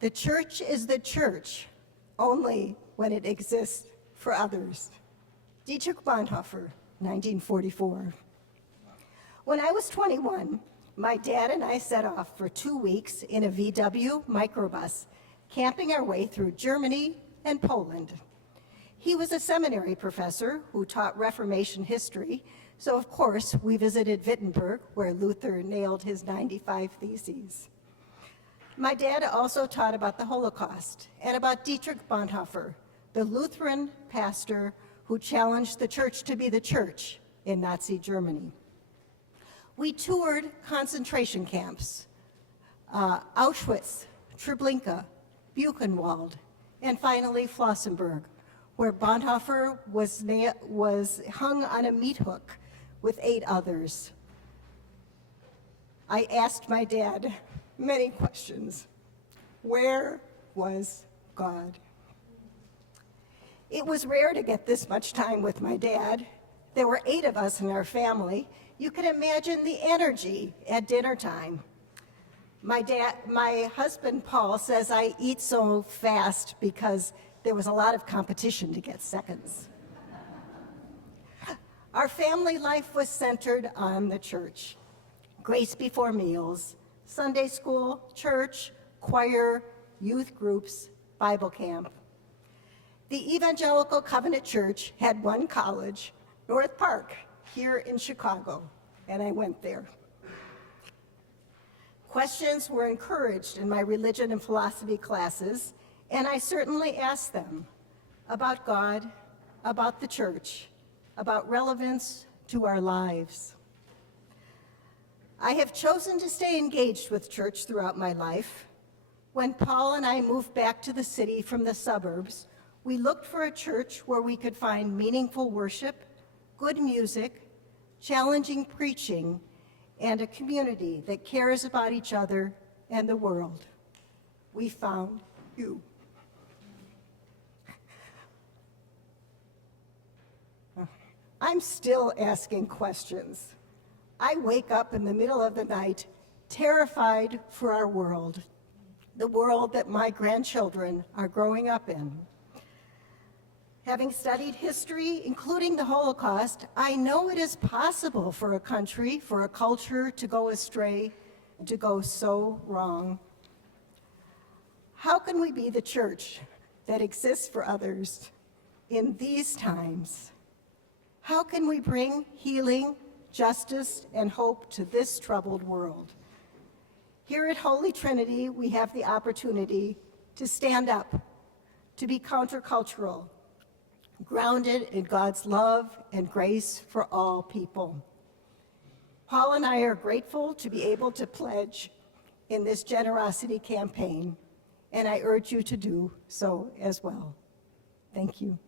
The church is the church only when it exists for others. Dietrich Bonhoeffer, 1944. When I was 21, my dad and I set off for 2 weeks in a VW microbus, camping our way through Germany and Poland. He was a seminary professor who taught Reformation history, so of course we visited Wittenberg, where Luther nailed his 95 Theses. My dad also taught about the Holocaust and about Dietrich Bonhoeffer, the Lutheran pastor who challenged the church to be the church in Nazi Germany. We toured concentration camps, Auschwitz, Treblinka, Buchenwald, and finally Flossenburg, where Bonhoeffer was hung on a meat hook with 8 others. I asked my dad many questions. Where was God? It was rare to get this much time with my dad. There were 8 of us in our family. You can imagine the energy at dinner time. My husband, Paul, says I eat so fast because there was a lot of competition to get seconds. Our family life was centered on the church. Grace before meals, Sunday school, church, choir, youth groups, Bible camp. The Evangelical Covenant Church had one college, North Park, here in Chicago, and I went there. Questions were encouraged in my religion and philosophy classes, and I certainly asked them about God, about the church, about relevance to our lives. I have chosen to stay engaged with church throughout my life. When Paul and I moved back to the city from the suburbs, we looked for a church where we could find meaningful worship, good music, challenging preaching, and a community that cares about each other and the world. We found you. I'm still asking questions. I wake up in the middle of the night, terrified for our world, the world that my grandchildren are growing up in. Having studied history, including the Holocaust, I know it is possible for a country, for a culture to go astray, to go so wrong. How can we be the church that exists for others in these times? How can we bring healing, justice, and hope to this troubled world? Here at Holy Trinity, we have the opportunity to stand up, to be countercultural, grounded in God's love and grace for all people. Paul and I are grateful to be able to pledge in this generosity campaign, and I urge you to do so as well. Thank you.